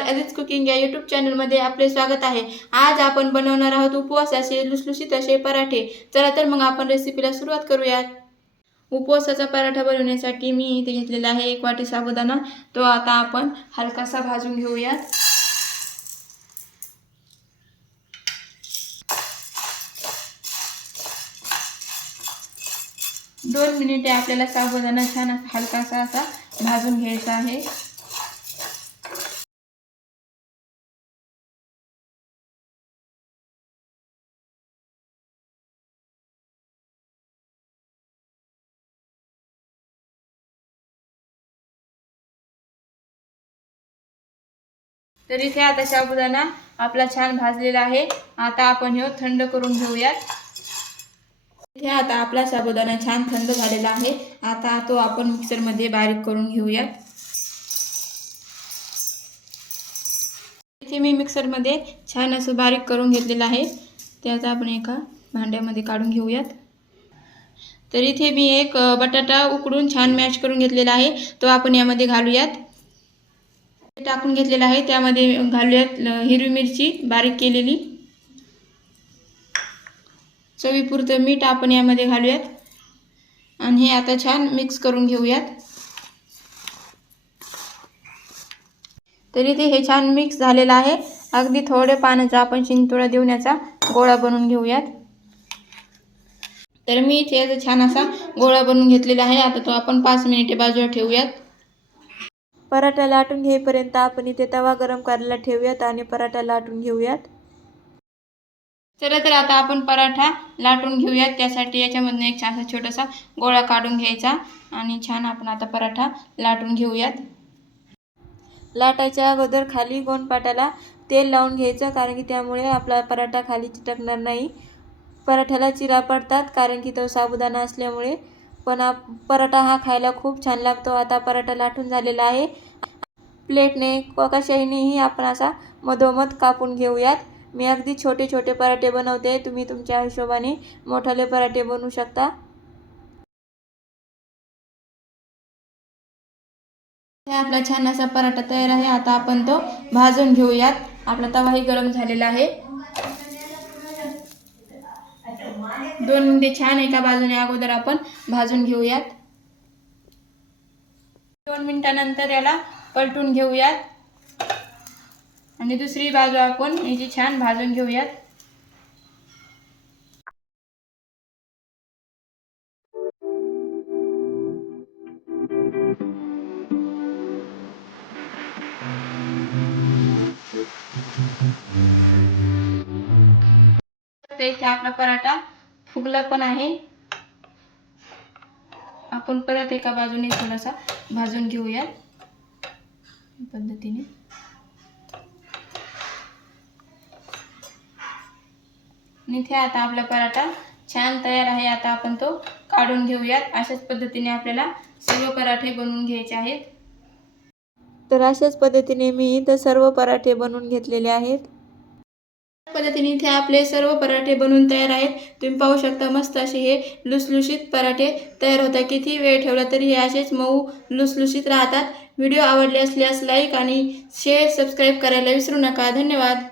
नमस्कार, अदित कुकिंग या यूट्यूब चॅनलमध्ये आपले स्वागत आहे। आज आपण बनवणार आहोत उपवासाचे लुसलुशीत असे पराठे। चला तर मग आपण रेसिपीला सुरुवात करूयात। उपवासाचा पराठा बनवण्यासाठी मी इथे घेतलेला आहे 1 वाटी साबुदाणा। तो आता आपण हलकासा भाजून घेऊयात। दोन मिनिटे आपल्याला साबुदाणा छान हलकासा असा भाजून घ्यायचा आहे। तर इथे आता साबुदाणा आपला छान भाजलेला आहे। आता आपण हे थंड करून घेऊयात। इथे आता आपला साबुदाणा छान थंड झालेला आहे। आता तो आपण मिक्सर मध्ये बारीक करून घेऊयात। इथे मी मिक्सर मध्ये छान असं बारीक करून घेतलेला आहे। त्याचा आपण एका भांड्यामध्ये काढून घेऊयात। तर इथे मी एक बटाटा उकडून छान मॅश करून घेतलेला आहे। तो आपण यामध्ये घालूयात। टाकून घेतलेला आहे। त्यामध्ये घालूयात हिरवी मिरची बारीक केलेली, चवीपुरतं मीठ आपण यामध्ये घालूयात आणि हे आता छान मिक्स करून घेऊयात। तर इथे हे छान मिक्स झालेलं आहे। अगदी थोडे पाण्याचा आपण शिंतोडा देऊन याचा गोळा बनवून घेऊयात। तर मी इथे छान असा गोळा बनवून घेतलेला आहे। आता तो आपण 5 मिनिटे बाजूला ठेवूयात। पराठा लाटून घेईपर्यंत आपण इथे तवा गरम करायला ठेवूयात आणि पराठा लाटून घेऊयात। चला तर आता आपण पराठा लाटून घेऊयात। त्यासाठी याच्यामधून एक छानसा छोटासा गोळा काढून घ्यायचा आणि छान आपण आता पराठा लाटून घेऊयात। लाटायच्या अगोदर खाली गोणपाटाला तेल लावून घ्यायचं, कारण की त्यामुळे आपला पराठा खाली चिटकणार नाही। पराठ्याला चिरा पडतात कारण की तो साबुदाणा असल्यामुळे, पण पराठा हा खायला खूप छान लागतो। आता पराठा लाटून झालेला आहे। प्लेटने कशानेही आपण असा मधोमध कापून घेऊयात। मी अगदी छोटे छोटे पराठे बनवते, तुम्ही तुमच्या हिशोबाने मोठाले पराठे बनवू शकता। आपला छान असा पराठा तयार आहे। आता आपण तो भाजून घेऊयात। आपला तवाही गरम झालेला आहे। 2 मिनिटे छान एका बाजूने अगोदर आपण भाजून घेऊयात। 2 मिनिटांनंतर याला पलटून घेऊयात आणि दुसरी बाजू आपण याची छान भाजून घेऊयात। इथे आपला पराठा फुगला पण आहे। आपण परत एका बाजूने थोडासा भाजून घेऊयात पद्धतीने। इथे आता आपला पराठा छान तयार आहे। आता आपण तो काढून घेऊयात। अशाच पद्धतीने आपल्याला सर्व पराठे बनवून घ्यायचे आहेत। तर अशाच पद्धतीने मी इथे सर्व पराठे बनवून घेतलेले आहेत। पद्धतीने इथे आपले सर्व पराठे बनवून तयार आहेत। तुम्ही पाहू शकता मस्त असे हे लुसलुशीत पराठे तयार होतात। किती वेळ ठेवला तरी हे असेच मऊ लुसलुशीत राहतात। व्हिडिओ आवडले असल्यास लाईक आणि शेअर सबस्क्राईब करायला विसरू नका। धन्यवाद।